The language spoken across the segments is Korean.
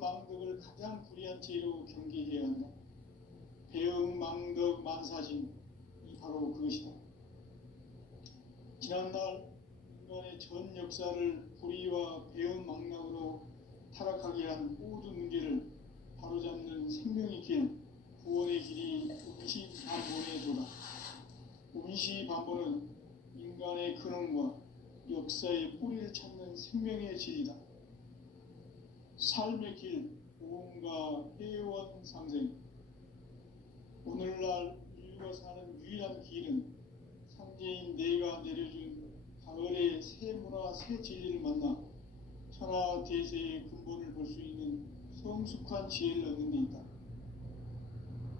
배은망덕을 가장 불의한 죄로 경계해야 한다. 배은망덕 만사진이 바로 그것이다. 지난날 인간의 전 역사를 불의와 배은망덕으로 타락하게 한 모든 문제를 바로잡는 생명의 길, 구원의 길이 운시반본의 도다. 운시반본은 인간의 근원과 역사의 뿌리를 찾는 생명의 진리다. 삶의 길, 보험과 회원 상생. 오늘날 인류가 사는 유일한 길은 상제인 내가 내려준 가을의 새 문화, 새 진리를 만나 천하 대세의 근본을 볼 수 있는 성숙한 지혜를 얻는 데 있다.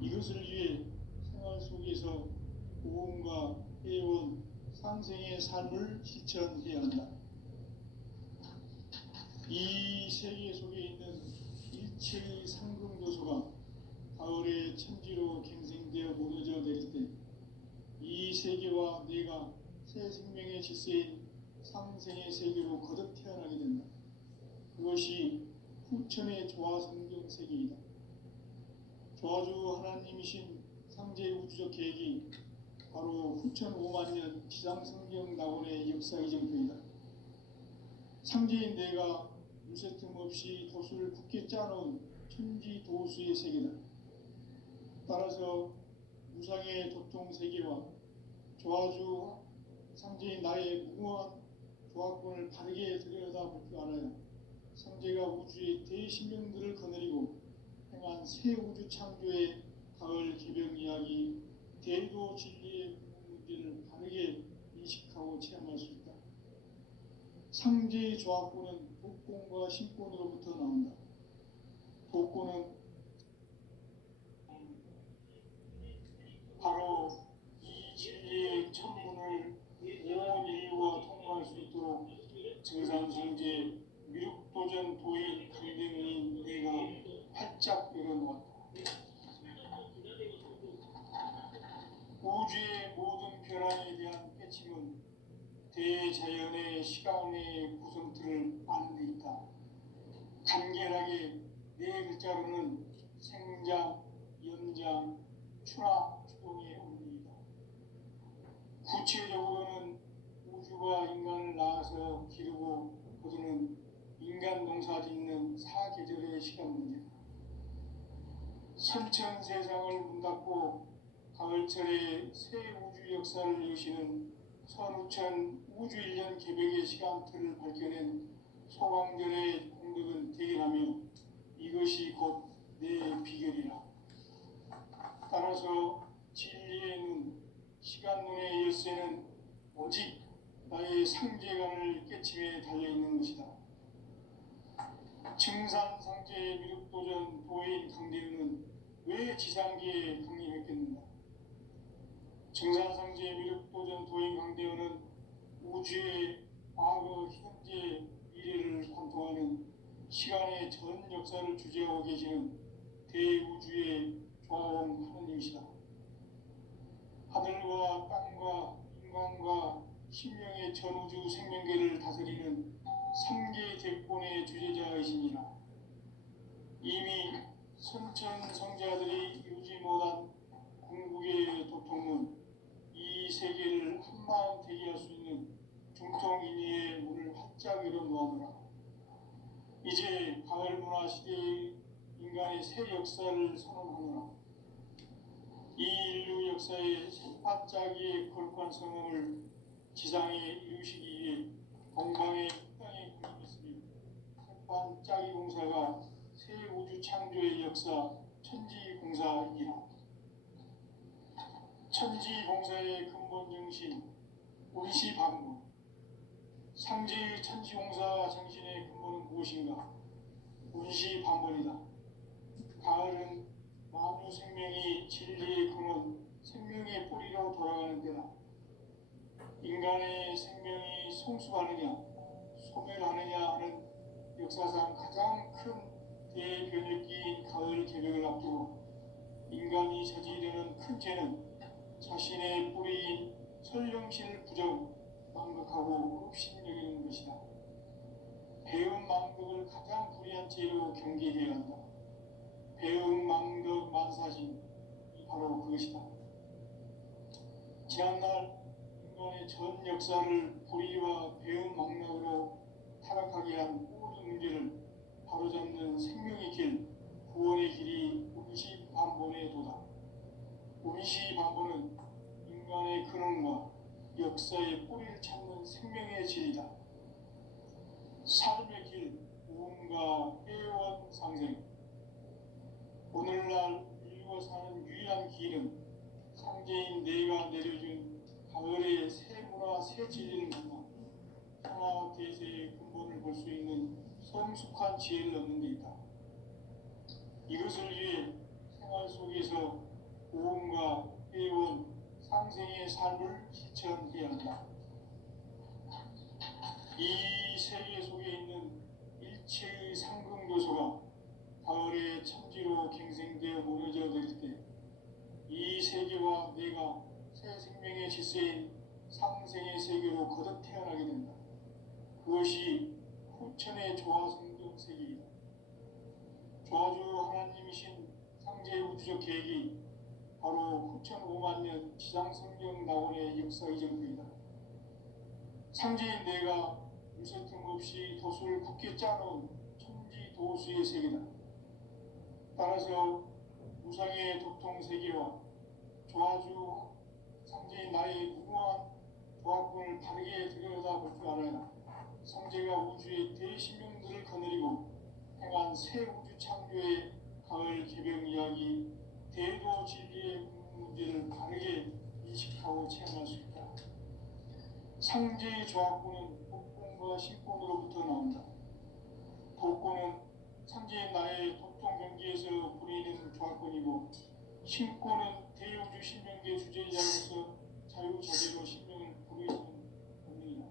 이것을 위해 생활 속에서 보험과 회원, 상생의 삶을 실천해야 한다. 이 세계 속에 있는 일체의 상금도소가 가을의 천지로 갱생되어 무너져 내릴 때 이 세계와 내가 새 생명의 질서인 상생의 세계로 거듭 태어나게 된다. 그것이 후천의 조화성경 세계이다. 조화주 하나님이신 상제 우주적 계획이 바로 후천 5만년 지상성경 낙원의 역사의 정표이다. 상제인 내가 물새틈 없이 도수를 굳게 짜놓은 천지 도수의 세계다. 따라서 무상의 도통 세계와 조화주 상제인 나의 무궁한 조화권을 바르게 들여다볼 줄 알아야 상제가 우주의 대신명들을 거느리고 행한 새 우주 창조의 가을 개병 이야기, 대도 진리의 문제를 바르게 인식하고 체험할 수 있다. 상제의 조화권은 복권과 신권으로부터 나온다. 복권은 바로 이 진리의 천문을 온 인류가 통과할 수 있도록 증산성제 미륵도전 도인 강대문인 내가 활짝 열어놓았다. 우주의 모든 변화에 대한 깨침은 대자연의 시간의 구성틀을 아는 데 있다. 간결하게 네 글자로는 생장, 연장, 추락, 추동의 원리이다. 구체적으로는 우주가 인간을 낳아서 기르고 거두는 인간 농사 짓는 사계절의 시간 문제다. 선천 세상을 문 닫고 가을철에 새 우주 역사를 여시는 선우천 우주 1년 개벽의 시간틀을 밝혀낸 소강절의 공덕은 대견하며 이것이 곧 내 비결이라. 따라서 진리의 눈, 시간 눈의 열쇠는 오직 나의 상제관을 깨침에 달려있는 것이다. 증산상제의 미륵도전 도인 강대윤은 왜 지상계에 강림했겠는가? 증산상제의 미륵도전 도인 강대윤은 우주의 과거, 현재, 미래를 관통하는 시간의 전 역사를 주재하고 계시는 대우주의 조화원 하느님이시다. 하늘과 땅과 인간과 신명의 전우주 생명계를 다스리는 3개 대권의 주제자이시니라. 이미 선천 성자들이 이루지 못한 궁극의 도통문, 이 세계를 한마음 되게 할 수 있는 중통인의의 문을 활짝 열어놓아노라. 이제 가을 문화 시대의 인간의 새 역사를 선언하노라. 이 인류 역사의 새반짝이의 거룩한 성음을 지상에 이루시기 위해 동방의 땅에 군림했으며 새반짝이 공사가 새 우주 창조의 역사 천지공사이라. 천지공사의 근본 정신 운시반본. 상제의 천지공사 정신의 근본은 무엇인가? 운시반본이다. 가을은 만유 생명이 진리의 근원, 생명의 뿌리로 돌아가는 때다. 인간의 생명이 성숙하느냐, 소멸하느냐 하는 역사상 가장 큰 대변혁기인 가을 개벽을 앞두고 인간이 저지르는 큰 죄는 자신의 뿌리인 설령실 부정, 망각하고 없인 여기는 것이다. 배은망덕을 가장 불의한 죄로 경계해야 한다. 배은망덕 만사진, 바로 그것이다. 지난날 인간의 전 역사를 불의와 배은망덕으로 타락하게 한 모든 문제를 바로잡는 생명의 길, 구원의 길이 운시반본의 도다. 운시반본은 인간의 근원과 역사의 뿌리를 찾는 생명의 진리다. 삶의 길, 우음과 회원 상생. 오늘날 인류가 사는 유일한 길은 상제인 내가 내려준 가을의 새 문화 새 진리를 만나 천하 대세의 근본을 볼 수 있는 성숙한 지혜를 얻는 데 있다. 이것을 위해 생활 속에서 우음과 회원 상생의 삶을 실천해야 한다. 이 세계 속에 있는 일체의 상승요소가 가을의 천지로 갱생되어 무너져 내릴 때 이 세계와 내가 새 생명의 질서인 상생의 세계로 거듭 태어나게 된다. 그것이 후천의 조화성경 세계이다. 조화주 하나님이신 상제의 우주적 계획이 바로 후천 5만 년 지상성경 낙원의 역사 이전부이다. 상제인 내가 무쇠틈 없이 도수를 굳게 짜놓은 천지 도수의 세계다. 따라서 무상의 도통 세계와 조화주 상제인 나의 무모한 조합군을 바르게 들여다볼 줄 알아야 상제가 우주의 대신명들을 거느리고 행한 새 우주 창조의 가을 개병 이야기 대도 진리의 문제를 바르게 인식하고 체험할 수 있다. 상제의 조합군은 복권과 신권으로부터 나온다. 복권은 상제의 나의 도통 경계에서 부리는 조합권이고 신권은 대우주 신명계 주제자로서 자유자재로 신명을 부르시는 본능이다.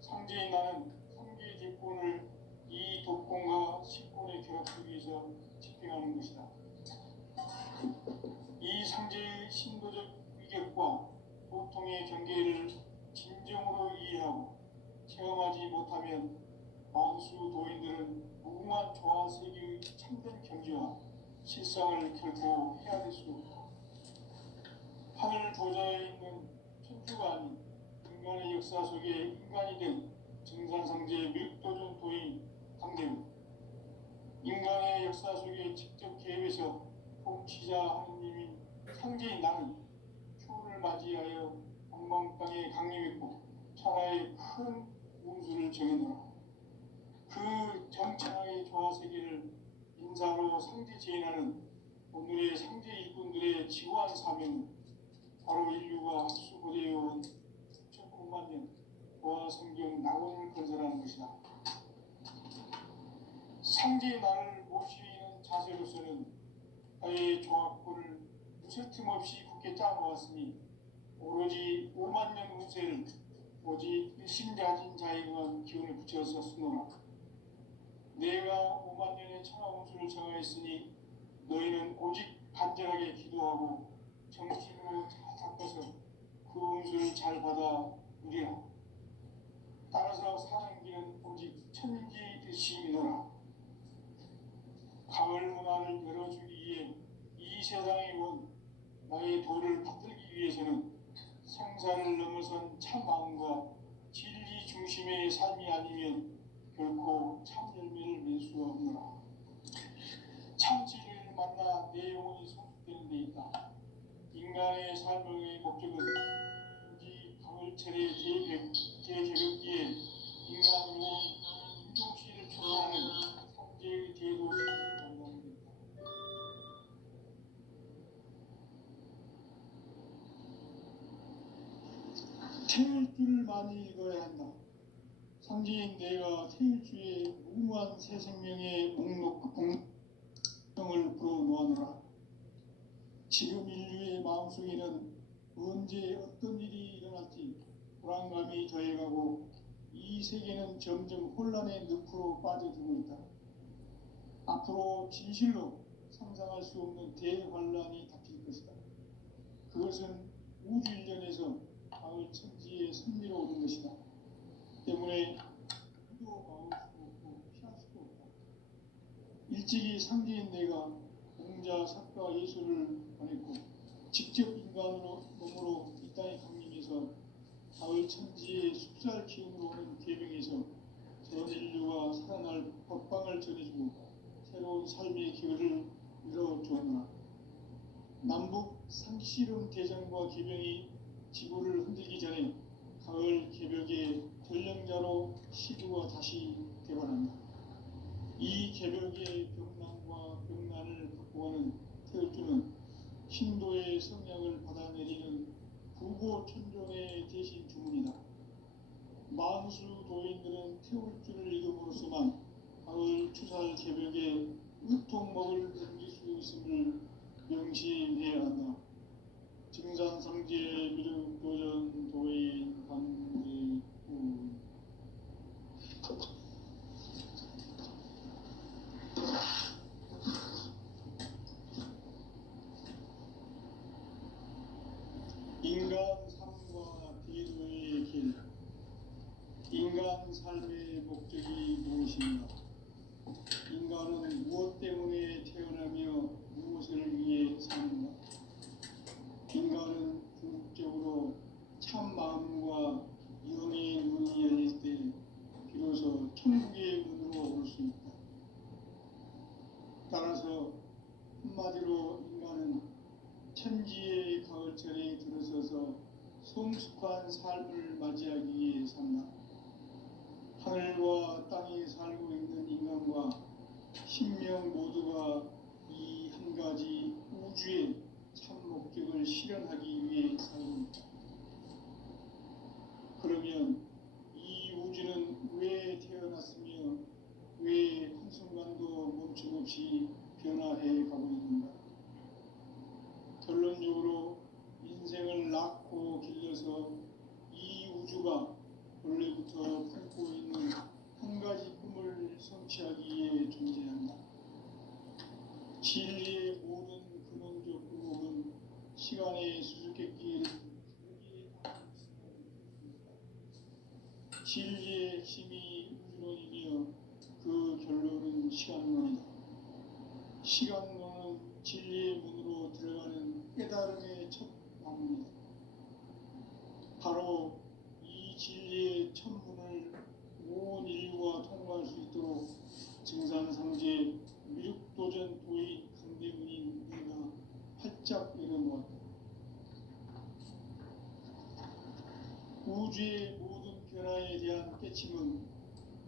상제의 나는 상계의 대권을 이 독권과 신권의 결합 속에서 집행하는 것이다. 이 상제의 신도적 위격과 도통의 경계를 진정으로 이해하고 체험하지 못하면 만수 도인들은 무궁한 조화 세계의 참된 경지와 실상을 결코 헤아릴 수 없다. 하늘 보좌에 있는 천주가 아닌 인간의 역사 속에 인간이 된 증산상제의 밀도준 도인 강대우, 인간의 역사 속에 직접 개입해서 통치자 하느님인 상제인 나는 추후를 맞이하여 방방땅에 강림했고 천하의 큰 운수를 정해놓아 그 정천하의 조화세계를 인사로 상제 제인하는 오늘의 상제 일꾼들의 지구한 사명은 바로 인류가 수고되어온 9만 년 조화성경 낙원을 건설하는 것이다. 상제의 나를 모시는 자세로서는 나의 조합권을 무쇠틈 없이 굳게 짜놓았으니 오로지 5만 년 운세를 오직 일심자진 자에게만 기운을 붙여서 쓰노라. 내가 5만 년의 천하 운수를 정하였으니 너희는 오직 간절하게 기도하고 정신으로 잘 닦아서 그 운수를 잘 받아 누리라. 따라서 사는 길은 오직 천지 드시이노라. 가을 문화를 열어주기 위해 이 세상에 온 나의 도를 받들기 위해서는 생사를 넘어선 참 마음과 진리 중심의 삶이 아니면 결코 참 열매를 맺을 수가 없노라. 참 진리를 만나 내 영혼이 성숙되는 데 있다. 인간의 삶의 목적은 오직 가을철의 대개벽기에 인간으로 인종시를 초월하는 상제의 대도시를 만나는 데 있다. 태일 줄을 많이 읽어야 한다. 상제인 내가 태일주의 무궁한 새 생명의 목록을 불어놓아노라. 지금 인류의 마음속에는 언제 어떤 일이 일어날지 불안감이 더해가고 이 세계는 점점 혼란의 늪으로 빠져들고 있다. 앞으로 진실로 상상할 수 없는 대환란이 닥칠 것이다. 그것은 우주 일련에서 가을 천지의 승리로 오는 것이다. 때문에 기도 마우스로 일찍이 상제인 내가 공자, 사과, 예술을 보냈고 직접 인간으로 몸으로 이 땅에 강림해서 가을 천지의 숲살 기운으로 오는 계명에서 전 인류가 살아날 법방을 전해주고 새로운 삶의 기회를 열어주었노라. 남북 상씨름 대전과 계병이 지구를 흔들기 전에 가을 개벽의 전령자로 시구가 다시 되관한다. 이 개벽의 병난과 병난을 바꾸어가는 태울주는 신도의 성약을 받아내리는 부고천존의 대신 주문이다. 만수 도인들은 태울주를 이름으로서만 가을 추살 개벽에 으통먹을 던질 수 있음을 명심해야 한다. 증산상제 미륵도전 도인 강제구 인간 삶과 대도의 길. 인간 삶의 목적이 무엇인가? 인간은 무엇 때문에 태어나며 무엇을 위해 사는가? 인간은 궁극적으로 참 마음과 영의 문이 열릴 때 비로소 천국의 문으로 올 수 있다. 따라서 한마디로 인간은 천지의 가을철에 들어서서 성숙한 삶을 맞이하기 위해 산다. 하늘과 땅에 살고 있는 인간과 신명 모두가 이 한 가지 우주의 참 목적을 실현하기 위해 살고 있다. 그러면 이 우주는 왜 태어났으며 왜 한순간도 멈춤없이 변화해 가고 있는가? 결론적으로 인생을 낳고 길러서 이 우주가 원래부터 품고 있는 한 가지 꿈을 성취하기 위해 존재한다. 진리의 모든 근원적 의혹은 시간의 수수께끼를 진리의 핵심이 우주론이며 그 결론은 시간론이다. 시간론은 진리의 문으로 들어가는 깨달음의 첫 방문이다. 바로 이 진리의 첫 문을 온 인류가 통과할 수 있도록 증산상제 미륵도전 도인 강대문인 내가 활짝 열어놓았다. 우주의 모든 변화에 대한 깨침은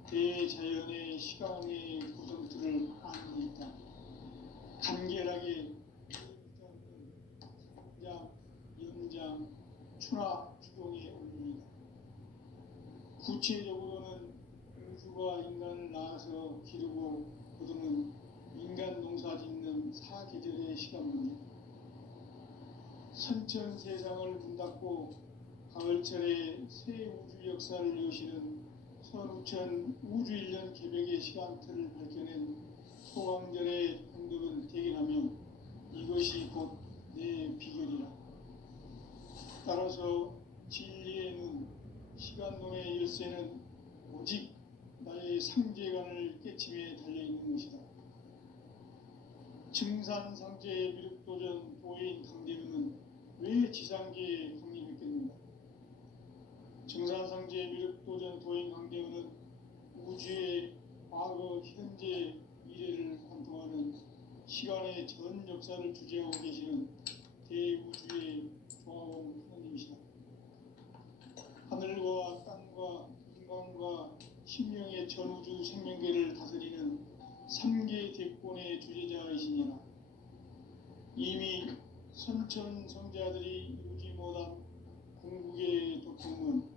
대자연의 시간의 구성틀을 아는 데 있다. 간결하게 상장, 연장, 추나 추동의 원리이다. 구체적으로는 우주가 인간을 낳아서 기르고 거두는 인간 농사 짓는 사계절의 시간문이다. 선천 세상을 문닫고 가을철에 새 우주 역사를 여시는 선우천 우주일년 개벽의 시간틀을 밝혀낸 소왕절의 공덕을 대견하며 이것이 곧 내 비결이라. 따라서 진리의 눈, 시간론의 열쇠는 오직 나의 상제관을 깨침에 달려있는 것이다. 증산상제 미륵도전 도인 강대문은 왜 지상계에 강림했겠는가? 증산상제 미륵도전 도인 강대문은 우주의 과거, 현재, 미래를 관통하는 시간의 전 역사를 주재하고 계시는 대우주의 조화원 하나님이시다. 하늘과 땅과 인간과 신명의 전우주 생명계를 다스리는 3개 대권의 주제자이시니라. 이미 선천성자들이 이루지 못한 궁극의 도통은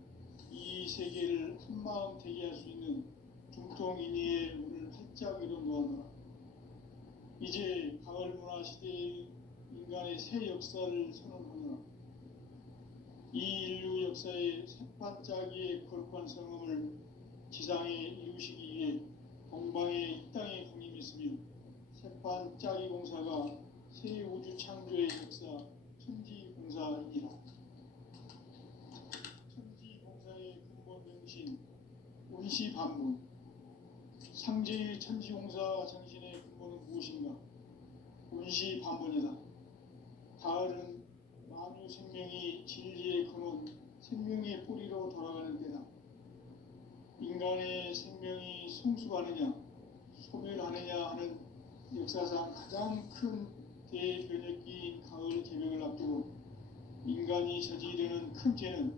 이 세계를 한마음 되게 할 수 있는 중통인의의 문을 활짝 열어놓았노라. 이제 가을 문화 시대의 인간의 새 역사를 선언하노라. 이 인류 역사의 새반짝이의 거룩한 성음을 지상에 이루시기 위해 동방의 이 땅에 강림했으며 새반짝이 공사가 새 우주 창조의 역사 천지공사이라. 천지공사의 근본 명신 운시반문, 상제의 천지공사 정신의 근본은 무엇인가? 온시반본이다. 가을은 만유 생명이 진리의 근원, 생명의 뿌리로 돌아가는 때다. 인간의 생명이 성숙하느냐, 소멸하느냐 하는 역사상 가장 큰 대변혁기인 가을 개벽을 앞두고 인간이 저지르는 큰 죄는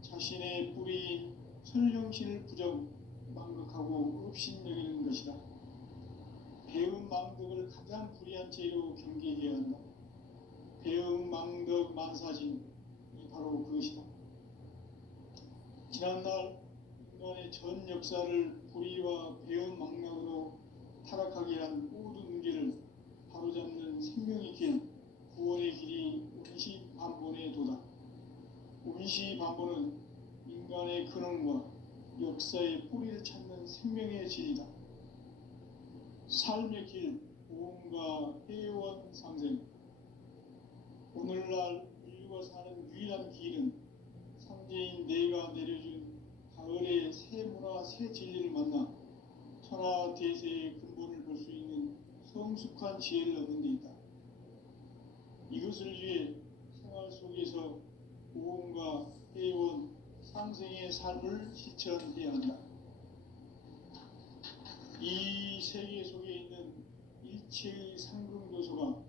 자신의 뿌리인 설령신을 부정, 망극하고 업신여기는 것이다. 배은 망덕을 가장 불의한 죄로 경계해야 한다. 배은 망덕 만사진이 바로 그것이다. 지난날 인간의 전 역사를 불의와 배은 망락으로 타락하게 한 모든 문제를 바로잡는 생명의 길, 구원의 길이 온시반본의 도다. 온시반본은 인간의 근원과 역사의 뿌리를 찾는 생명의 진리다. 삶의 길, 보험과 회원 상생. 오늘날 인류가 사는 유일한 길은 상제인 내가 내려준 가을의 새 문화, 새 진리를 만나 천하 대세의 근본을 볼 수 있는 성숙한 지혜를 얻는 데 있다. 이것을 위해 생활 속에서 보험과 회원, 상생의 삶을 실천해야 한다. 이 세계 속에 있는 일체의 상승도소가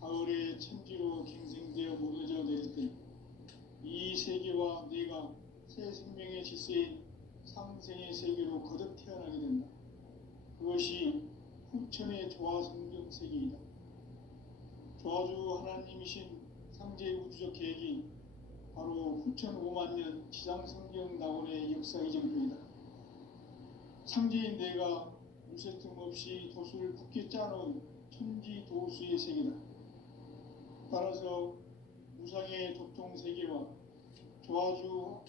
가을의 천지로 갱생되어 무너져 내릴 때 이 세계와 내가 새 생명의 질서인 상생의 세계로 거듭 태어나게 된다. 그것이 후천의 조화성경 세계이다. 조화주 하나님이신 상제 우주적 계획이 바로 후천 5만 년 지상성경 낙원의 역사 이정표이다. 상제인 내가 무쇠 틈 없이 도수를 굳게 짜놓은 천지 도수의 세계다. 따라서 무상의 도통 세계와 조화주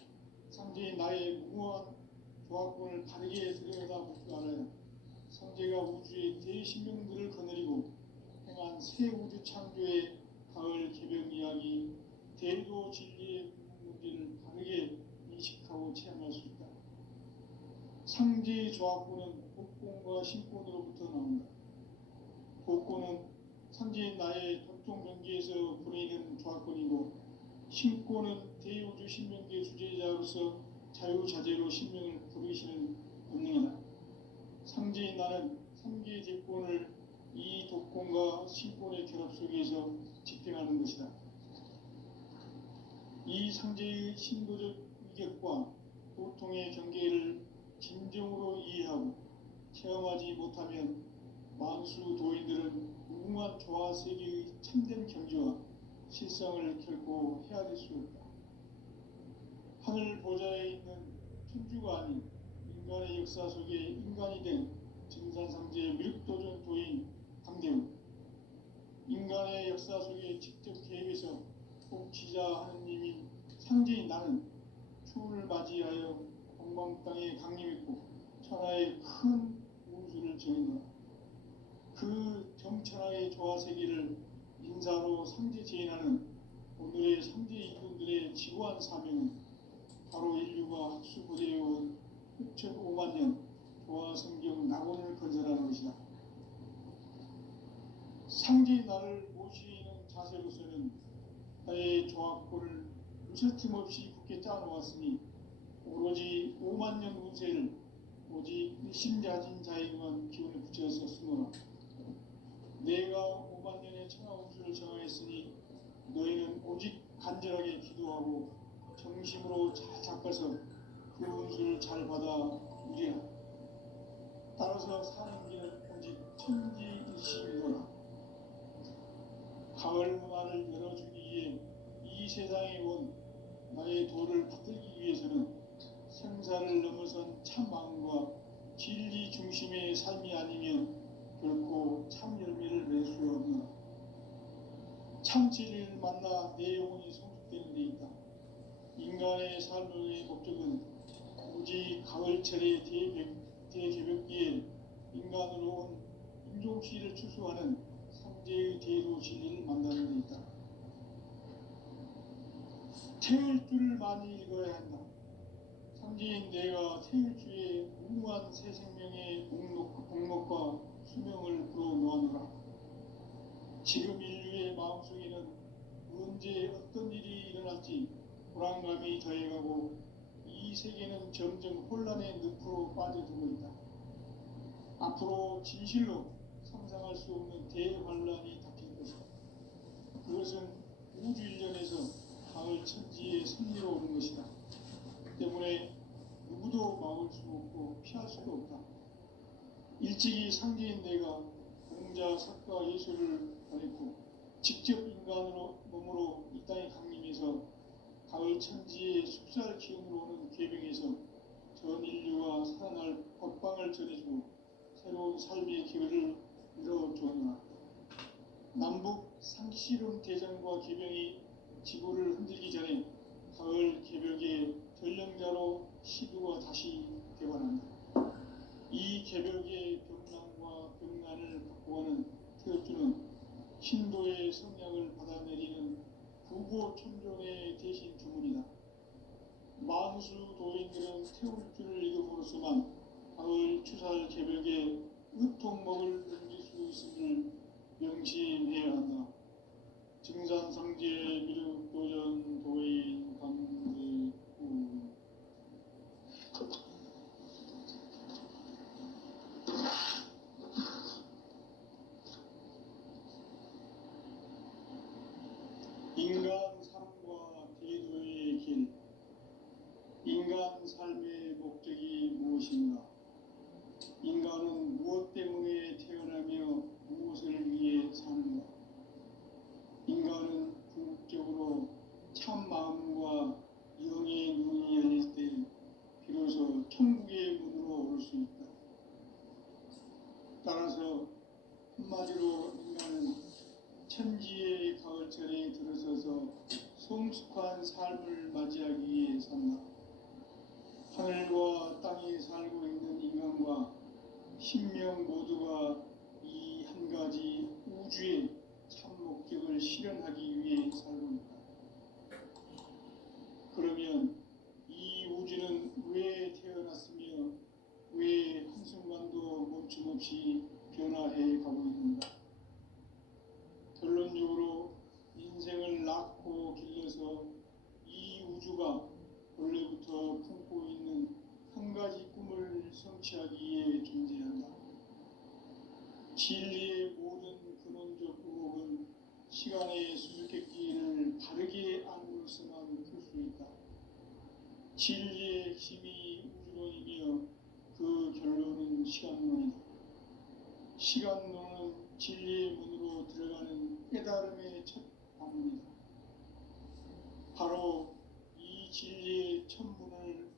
상제인 나의 무모한 조화권을 바르게 들여다보고 알아야 상제가 우주의 대신명들을 거느리고 행한 새 우주 창조의 가을 개벽 이야기, 대도 진리의 문제를 바르게 인식하고 체험할 수 있다. 상제의 조화권은 복권과 신권으로부터 나온다. 복권은 상제인 나의 도통 경계에서 보내는 조화권이고, 신권은 대우주 신명계 주제자로서 자유자재로 신명을 부르시는 본능이다. 상제인 나는 3개의 제권을 이 독권과 신권의 결합 속에서 집행하는 것이다. 이 상제의 신도적 위격과 도통의 경계를 진정으로 이해하고 체험하지 못하면 만수 도인들은 무궁한 조화 세계의 참된 경지와 실상을 결코 헤아릴 수 없다. 하늘 보좌에 있는 천주가 아닌 인간의 역사 속에 인간이 된 증산상제의 미륵도전 도인 강대우, 인간의 역사 속에 직접 개입해서 복지자 하느님이 상제인 나는 추운을 맞이하여 동방 땅에 강림했고 천하의 큰 우주를 정인노라. 그 정천하의 조화 세계를 인사로 상제 제인하는 오늘의 상제 이분들의 지구한 사명은 바로 인류가 학수고대해온 후천 5만 년 조화 성경 낙원을 건설하는 것이다. 상제인 나를 모시는 자세로서는 나의 조화권을 무쇠틈 없이 굳게 짜놓았으니 오로지 5만 년 운세를 오직 일심자진 자에게만 기운을 붙여서 쓰노라. 내가 5만 년의 천하 운수를 정하였으니 너희는 오직 간절하게 기도하고 정심으로 잘 잡아서 그 운수를 잘 받아 누리라. 따라서 사는 길은 오직 천지일심이로라. 가을 문화를 열어주기 위해 이 세상에 온 나의 도를 받들기 위해서는 생사를 넘어선 참 마음과 진리 중심의 삶이 아니면 결코 참 열매를 맺을 수 없노라. 참 진리를 만나 내 영혼이 성숙되는 데 있다. 인간의 삶의 목적은 오직 가을철의 대개벽기에 인간으로 온 인종시를 추수하는 상제의 대도 진리를 만나는 데 있다. 태일 줄을 많이 읽어야 한다. 상제인 내가 태일주의 무궁한 새 생명의 복록과 수명을 불어놓아노라. 지금 인류의 마음속에는 언제 어떤 일이 일어날지 불안감이 더해가고 이 세계는 점점 혼란의 늪으로 빠져들고 있다. 앞으로 진실로 상상할 수 없는 대환란이 닥칠 것이다. 그것은 우주 일련에서 가을 천지의 섭리로 오는 것이다. 때문에 누구도 막을 수 없고 피할 수도 없다. 일찍이 상제인 내가 공자, 석가, 예수를 보냈고 직접 인간으로 몸으로 이 땅에 강림해서 가을 천지의 숲살 기운으로 오는 계명에서 전 인류가 살아날 법방을 전해주고 새로운 삶의 기회를 열어주었노라. 남북 상시론 대전과 계명이 지구를 흔들기 전에 가을 개벽의 전령자로 시두가 다시 되관한다. 이 개벽의 병난과 병난을 바꾸어가는 태엽주는 신도의 성량을 받아내리는 부고천종의 대신 주문이다. 만수 도인들은 태울주를 읽음으로써만 가을 추살 개벽에 으통목을 넘길 수 있음을 명심해야 한다. 증산상제 미륵도전 도인 강대구 인간 삶과 대도의 길. 인간 삶의 목적이 무엇인가? 인간은 무엇 때문에 태어나며 무엇을 위해 사는가? 인간은 궁극적으로 참 마음과 영의 눈이 열릴 때 비로소 천국의 문으로 오를 수 있다. 따라서 한마디로 인간은 천지의 가을철에 들어서서 성숙한 삶을 맞이하기 위해 산다. 하늘과 땅에 살고 있는 인간과 신명 모두가 이 한 가지 우주의 참 목적을 실현하기 위해 살고 있다. 그러면 이 우주는 왜 태어났으며 왜 한순간도 멈춤없이 변화해 가고 있는가? 결론적으로 인생을 낳고 길러서 이 우주가 원래부터 품고 있는 한 가지 꿈을 성취하기 위해 존재한다. 진리의 모든 근원적 의혹은 시간의 수수께끼를 바르게 안으로서만 풀 수 있다. 진리의 핵심이 우주론이며 그 결론은 시간론이다. 시간론은 진리의 문으로 들어가는 깨달음의 첫 방문이다. 바로 이 진리의 첫 문을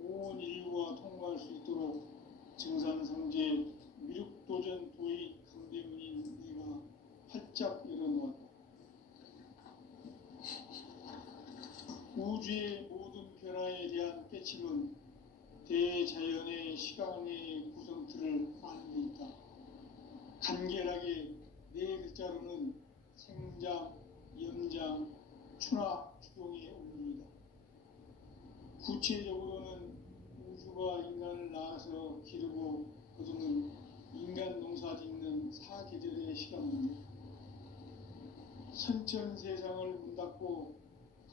온 인류가 통과할 수 있도록 증산상제 미륵도전 도의 강대문인 내가 활짝 열어놓았다. 우주의 모든 변화에 대한 깨침은 대자연의 시간의 구성틀을 아는 데 있다. 간결하게 네 글자로는 생장, 연장, 추나 추동의 원리이다. 구체적으로는 우주가 인간을 낳아서 기르고 거두는 인간 농사 짓는 사계절의 시간 문제. 선천 세상을 문 닫고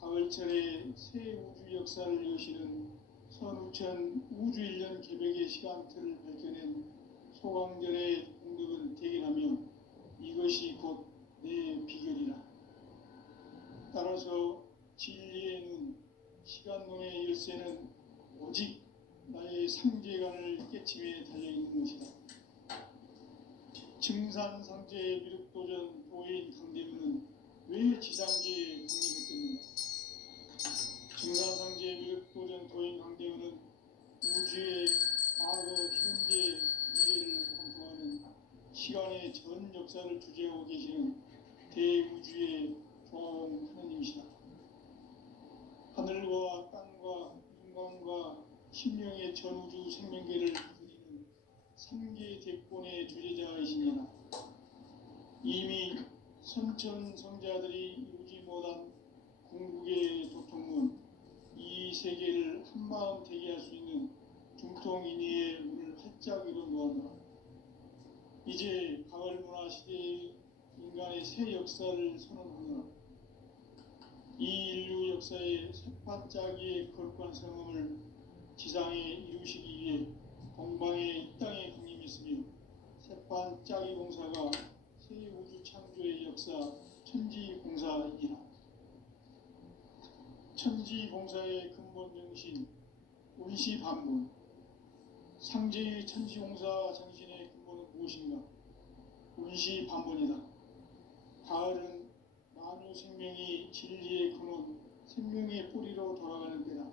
가을철에 새 우주 역사를 여시는 선우천 우주 일년 개벽의 시간틀을 밝혀낸 소강전의 공덕을 대견하며 이것이 곧 내 비결이라. 따라서 진리의 눈, 시간론의 열쇠는 오직 나의 상제관을 깨침에 달려있는 것이다. 증산상제의 미륵도전 도인 강대문은 왜 지상계에 강림했겠는가? 증산상제의 미륵도전 도인 강대문은 우주의 과거, 현재, 미래를 관통하는 시간의 전 역사를 주재하고 계시는 대우주의 조화원 하느님이시다. 하늘과 땅과 인간과 신명의 전우주 생명계를 그리는 삼계 대권의 주제자이시니라. 이미 선천성자들이 이루지 못한 궁극의 도통문, 이 세계를 한마음 되게 할 수 있는 중통인의의 문을 활짝 열어놓았노라. 이제 가을 문화 시대의 인간의 새 역사를 선언하노라. 이 인류 역사의 새반짝이의 거룩한 성음을 지상에 이루시기 위해 동방에 이 땅에 강림했으며 새반짝이 공사가 새 우주 창조의 역사 천지공사이라. 천지공사의 근본 정신 운시반본. 상제의 천지공사 정신의 근본은 무엇인가? 운시반본이다. 가을은 만유 생명이 진리의 근원, 생명의 뿌리로 돌아가는 때다.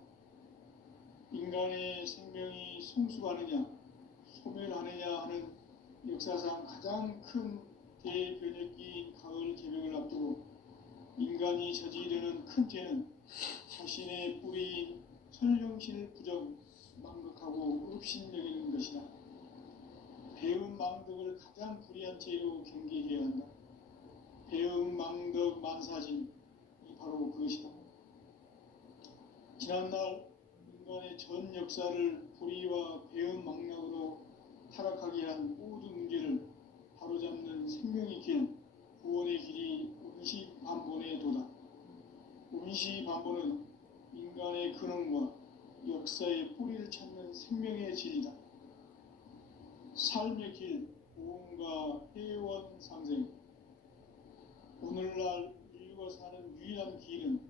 인간의 생명이 성숙하느냐, 소멸하느냐 하는 역사상 가장 큰 대변혁기인 가을 개벽을 앞두고 인간이 저지르는 큰 죄는 자신의 뿌리인 설령신을 부정, 망극하고 의롭신여기는 것이다. 배은 망덕을 가장 불의한 죄로 경계해야 한다. 배은 망덕 만사진이 바로 그것이다. 지난날 인간의 전 역사를 불의와 배은 망락으로 타락하게 한 모든 문제를 바로잡는 생명의 길, 구원의 길이 운시반본의 도다. 운시반본은 인간의 근원과 역사의 뿌리를 찾는 생명의 진리다. 삶의 길, 보험과 회원 상생. 오늘날 인류가 사는 유일한 길은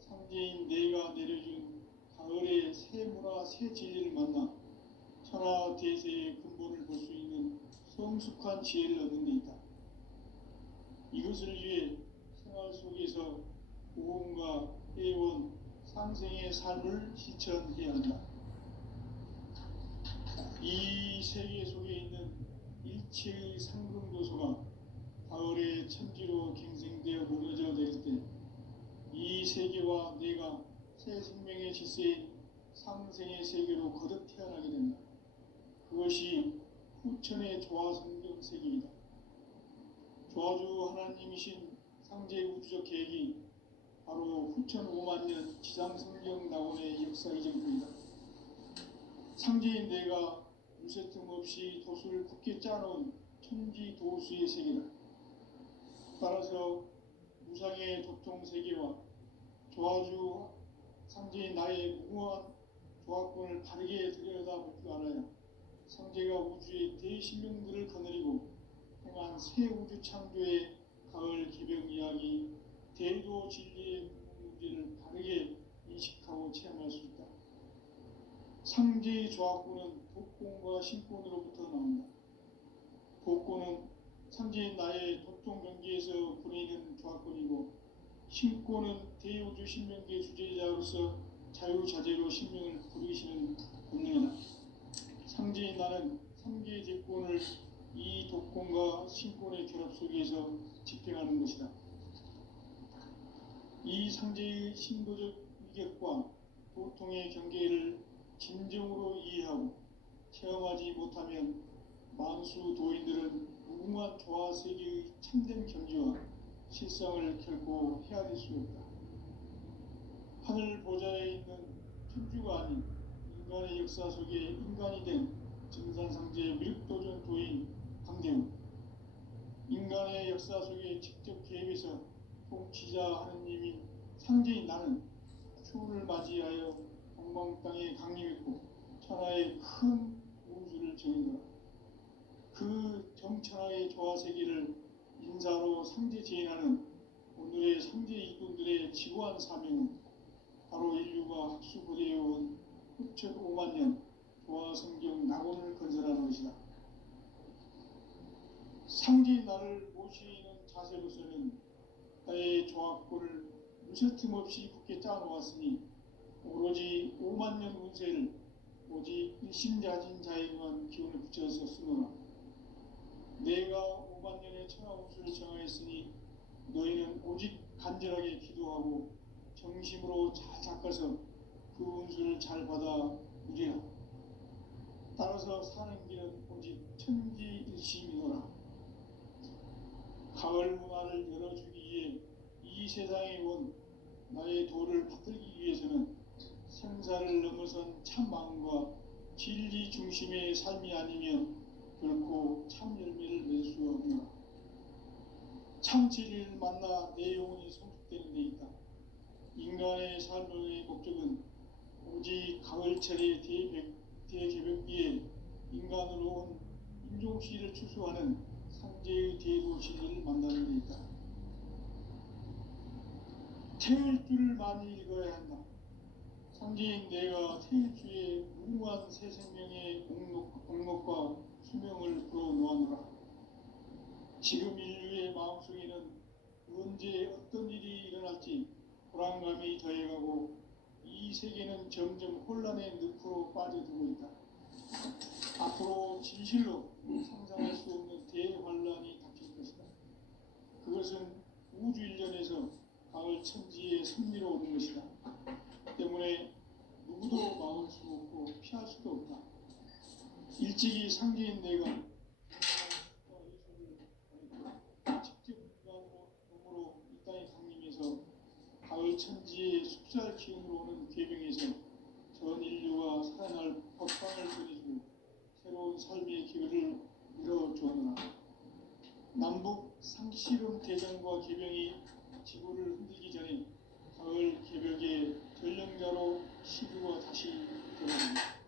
상제인 내가 내려준 가을의 새 문화, 새 진리를 만나 천하 대세의 근본을 볼 수 있는 성숙한 지혜를 얻는 데 있다. 이것을 위해 생활 속에서 보험과 회원, 상생의 삶을 실천해야 한다. 이 세계 속에 있는 일체의 상승도소가 가을의 천지로 갱생되어 무너져 내릴 때 이 세계와 내가 새 생명의 질서인 상생의 세계로 거듭 태어나게 된다. 그것이 후천의 조화성경 세계이다. 조화주 하나님이신 상제 우주적 계획이 바로 후천 5만 년 지상성경 낙원의 역사 이전입니다. 상제인 내가 무쇠 틈 없이 도수를 굳게 짜놓은 천지 도수의 세계다. 따라서 무상의 도통 세계와 조화주 상제인 나의 무궁한 조화권을 바르게 들여다볼 줄 알아야 상제가 우주의 대신명들을 거느리고 행한 새 우주 창조의 가을 개벽 이야기, 대도 진리의 문제를 바르게 인식하고 체험할 수 있다. 상제의 조화권은 독권과 신권으로부터 나온다. 독권은 상제인 나의 도통 경계에서 부리는 조화권이고, 신권은 대우주 신명계 주제자로서 자유자재로 신명을 부르시는 본능이다. 상제인 나는 3개의 대권을 이 독권과 신권의 결합 속에서 집행하는 것이다. 이 상제의 신도적 위격과 도통의 경계를 진정으로 이해하고 체험하지 못하면 만수 도인들은 무궁한 조화 세계의 참된 경지와 실상을 결코 헤아릴 수 없다. 하늘 보좌에 있는 천주가 아닌 인간의 역사 속에 인간이 된 증산상제의 미륵도전 도인 강대우, 인간의 역사 속에 직접 개입해서 통치자 하느님인 상제인 나는 추후를 맞이하여 동방 땅에 강림했고 천하의 큰 우주를 정인거라. 그 정천하의 조화세계를 인사로 상제 제인하는 오늘의 상제 이꾼들의 지고한 사명은 바로 인류가 학수고대해온 후천 5만 년 조화성경 낙원을 건설하는 것이다. 상제인 나를 모시는 자세로서는 나의 조화권을 무쇠틈 없이 굳게 짜놓았으니 오로지 5만 년 운세를 오직 일심자진 자에게만 기운을 붙여서 쓰노라. 내가 5만 년의 천하 운수를 정하였으니 너희는 오직 간절하게 기도하고 정심으로 잘 닦아서 그 운수를 잘 받아 누리라. 따라서 사는 길은 오직 천지일심이노라. 가을 문화를 열어주기 위해 이 세상에 온 나의 도를 받들기 위해서는 생사를 넘어선 참 마음과 진리 중심의 삶이 아니면 결코 참 열매를 맺을 수 없노라. 참 진리를 만나 내 영혼이 성숙되는 데 있다. 인간의 삶의 목적은 오직 가을철의 대개벽기에 인간으로 온 인종시를 추수하는 상제의 대도시를 만나는 데 있다. 태일 주를 많이 읽어야 한다. 상제인 내가 태일 주에 무궁한 새 생명의 공목과 수명을 불어놓아노라. 지금 인류의 마음속에는 언제 어떤 일이 일어날지 불안감이 더해가고 이 세계는 점점 혼란의 늪으로 빠져들고 있다. 앞으로 진실로 상상할 수 없는 대환란이 닥칠 것이다. 그것은 우주 일련에서 가을 천지의 승리로 오는 것이다. 때문에 누구도 막을 수 없고 피할 수도 없다. 일찍이 상제인 내가 직접 몸으로 이 땅에 강림해서 가을 천지의 숲살 기운으로 오는 궤병에서 전 인류가 살아날 법방을 전해주고 새로운 삶의 기회를 이뤄주었노라. 남북 상시름 대전과 궤병이 지구를 흔들기 전에 가을 개벽의 전령자로 시류가 다시 들어옵니다.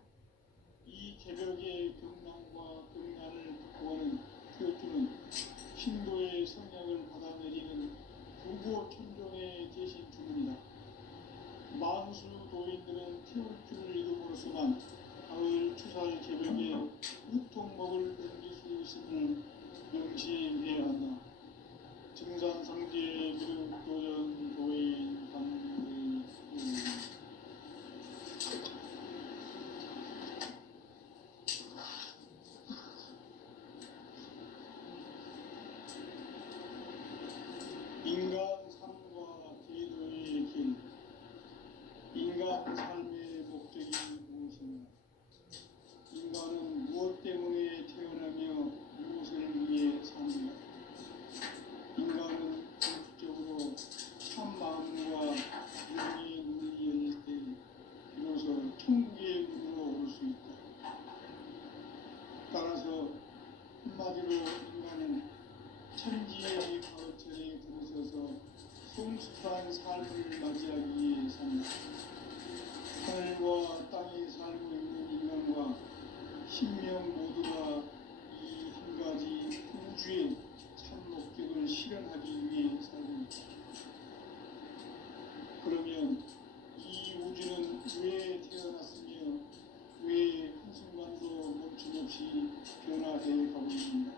이 개벽의 경랑과 경란을 극복하는 태어주는 신도의 성약을 받아내리는 부고 천종의 대신 주문이다. 만수 도인들은 태어주를 이름으로서만 가을 추살 개벽의 유통목을 넘길 수 있음을 명시해야 한다. 증산상제 기름도전 도인 강의 인간 삶과 제도의 길. 인간 삶의 목적이 무엇인가? 인간은 무엇 때문에 태어나며 무엇을 위해 삽니까? 인간은 궁극적으로 참 마음과 영의 눈이 열릴 때 비로소 천국의 문으로 올 수 있다. 따라서 한마디로 인간은 천지의 가을철에 들어서서 성숙한 삶을 맞이하기 위해 산다. 하늘과 땅에 살고 있는 인간과 신명 모두가 이 한 가지 우주의 참 목적을 실현하기 위해 살고 있다. 그러면 이 우주는 왜 태어났으며 왜 한순간도 멈춤없이 변화해 가고 있는가?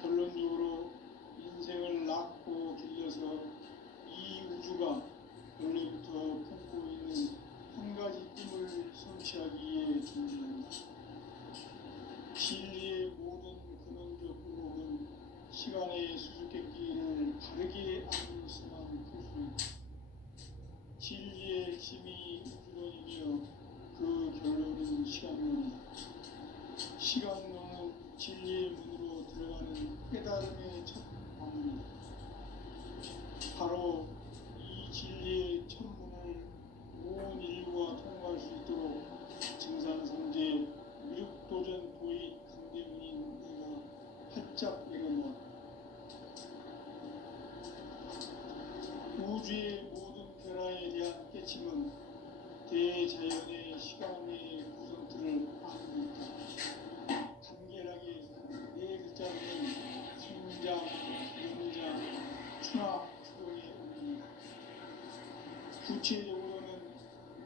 결론적으로 인생을 낳고 길러서 이 우주가 원래부터 품고 있는 한 가지 꿈을 성취하기에 존재한다. 진리의 모든 근원적 의혹은 시간의 수수께끼를 바르게 알고 있어만 풀 수 있다. 진리의 핵심이 우주론이며 그 결론은 시간론이다. 시간론은 진리의 문으로 들어가는 깨달음의 첫 방문이다. 바로 이 진리의 첫 문을 온 인류가 통과할 수 있도록 증산상제 미륵도전 도의 강대문인 내가 활짝 열어놓았다. 우주의 모든 변화에 대한 깨침은 대자연의 시간의 구성틀을 알고 있다. 간결하게 네 글자로는 성장, 연장, 추락, 추동의 의미입니다. 구체적으로는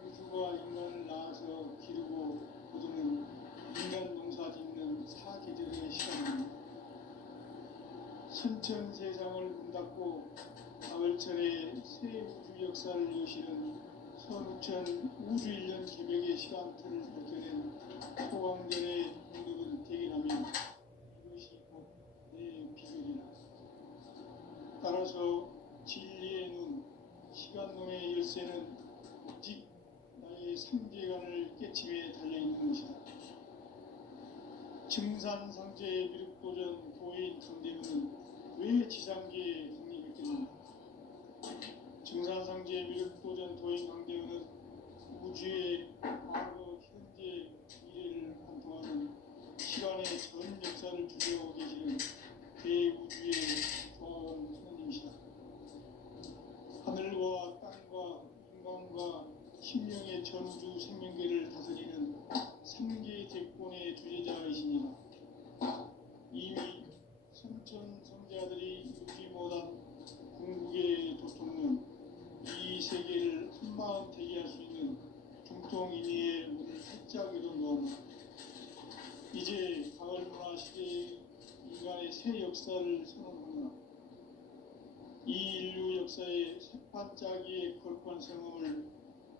우주가 인간을 낳아서 기르고 거두는 인간 농사 짓는 사계절의 시간입니다. 선천 세상을 문닫고 가을철에 새 우주 역사를 여시는 선우천 우주일년 개벽의 시간틀을 밝혀낸 소강전의 공덕은 대결하며 이것이 곧 내 비결이다. 따라서 진리의 눈, 시간론의 열쇠는 오직 나의 상제관을 깨침에 달려있는 것이다. 증산상제의 미륵도전 도인 강대문은 왜 지상계에 강림했겠는가? 증산상제의 미륵도전 도인 강대문은 우주의 과거, 현재, 미래를 관통하는 시간의 삼천 성자들이 이루지 못한 궁극의 도통은 이 세계를 한마음 되게 할 수 있는 중통인의의 문을 활짝 열어놓았다. 이제 가을 문화 시대의 인간의 새 역사를 선언하노라. 이 인류 역사의 새반짝이의 거룩한 성음을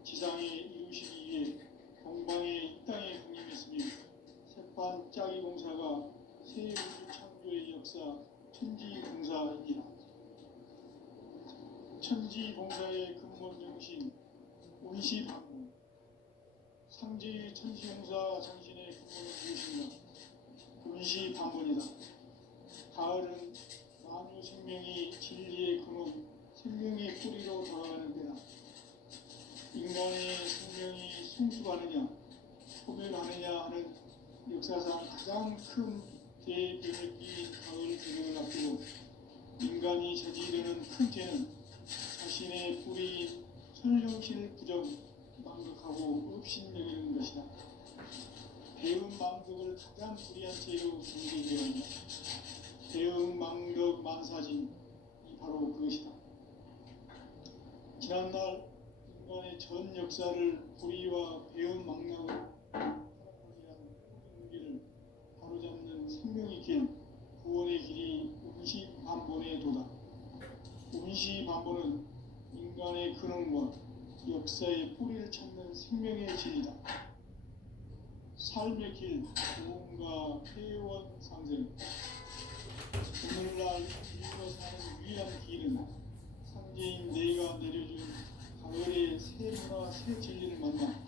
지상에 이루시기 위해 동방의 이 땅에 강림했으며 새반짝이 공사가 새 우주 창조의 역사 천지봉사이니라. 천지봉사의 근본 정신 운시반문. 상제의 천지봉사 정신의 근본은 무엇인가? 운시반문이다. 가을은 만유 생명이 진리의 근원, 생명의 뿌리로 돌아가는 데다. 인간의 생명이 성숙하느냐, 소멸하느냐 하는 역사상 가장 큰 대변을 끼인 가을 배경을 앞두고 인간이 저지르는 큰 죄는 자신의 뿌리인 선령신을 부정, 망극하고 업신여기는 것이다. 배은 망극을 가장 불의한 죄로 정죄되어 있다. 배은 망극 만사진, 이 바로 그것이다. 지난날 인간의 전 역사를 불의와 배은 망락을 타락하게 한 모든 문제를 바로잡는 생명의 길, 구원의 길이 운시반본의 도다. 운시반본은 인간의 근원과 역사의 뿌리를 찾는 생명의 진리다. 삶의 길, 구원과 회원 상생. 오늘날 인류가 사는 유일한 길은 상제인 내가 내려준 가을의 새 문화, 새 진리를 만나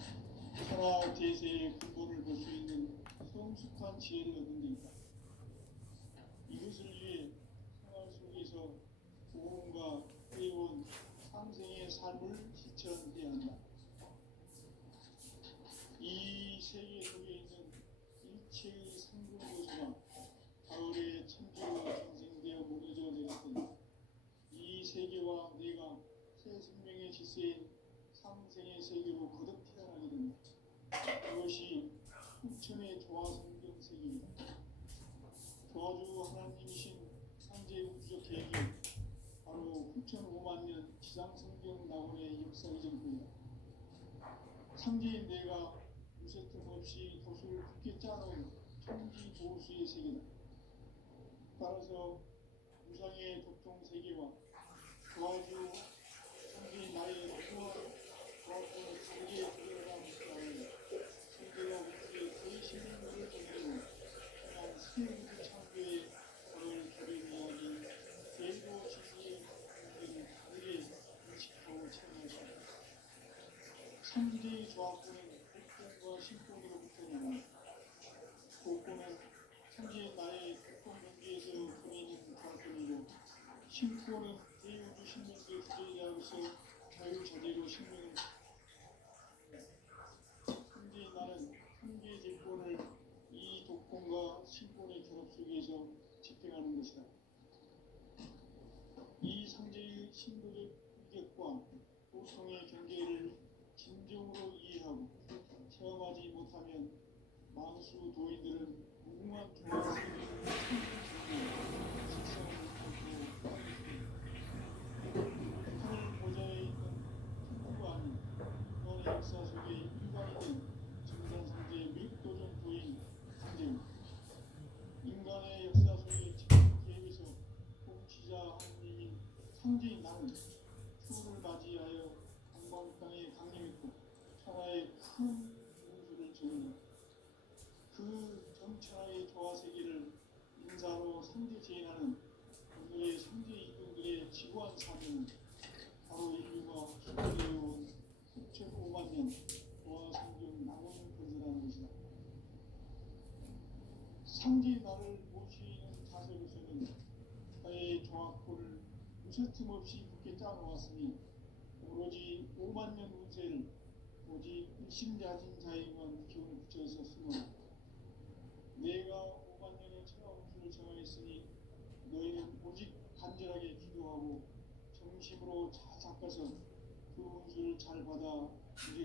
천하 대세의 근본을 볼 수 있는 성숙한 지혜를 얻는 데이다. 이것을 위해 생활 속에서 구원과 회원, 상생의 삶을 실천해야 한다. 이 세계 속에 있는 일체의 상근고서가 가을의 천지로 생생되어 무너져 내렸더니 이 세계와 내가 새 생명의 질서인 상생의 세계로 거듭 태어나게 된다. 그것이 풍천의 조화성경 세계이다. 조화주 하나님이신 상제 우주적 계획이 바로 9,5만 년 지상성경 낙원의 역사의 전부이다. 상제인 내가 무쇠틈 없이 도수를 굳게 짜놓은 천지 보수의 세계다. 따라서 무상의 도통 세계와 조화주 상제인 나의 무한 조화권을 세계에 들여다보는 성제와 우주의 대신민들을 전개로 그냥 새 우주 창조의 가을 결의 이야기 대고 지수의 문제를 다르게 인식하고 체험할 수 있다. 상제의 조화권은 복권과 신권으로부터 나온다. 복권은 상제인 나의 복권 경기에서 보내는 조화권이고 신권은 대우주 신명계 주제자로서 자유자재로 신명을 상제인 나는 상계 제권을 이 독권과 신권의 결합 속에서 집행하는 것이다. 이 상제의 신도적 위격과 보통의 경계를 진정으로 이해하고 체험하지 못하면 만수 도인들은 무궁한 조화 세계를 참고 식상을 못하고 하늘 보좌에 있는 천부가 아닌 인간의 역사 속에 인간이 된 증산상제의 믹도전 도인 상제입 인간의 역사 속에 지금 계획에서 통치자 하느님인 상제인 나는 추후를 맞이하여 동방 땅에 강림했고 천하의 큰 우주를 정한다. 그 전천하의 조화 세계를 인사로 상제 제인하는 오늘의 상제 이분들의 지구한 사명은 바로 인류가 수고되어온 9,5만 년 조화 성경 낙원을 건설하는 것이다. 상제 나를 모시는 자세로서는 나의 조화권을 무쇠틈 없이 굳게 짜놓았으니 오로지 5만 년 운세를 오직 일심자진 자에게만 기운을 붙여서 쓰노라. 내가 5만 년의 천하 운수를 정하였으니 너희는 오직 간절하게 기도하고 정심으로 잘 닦아서 그 운수를 잘 받아 누리라.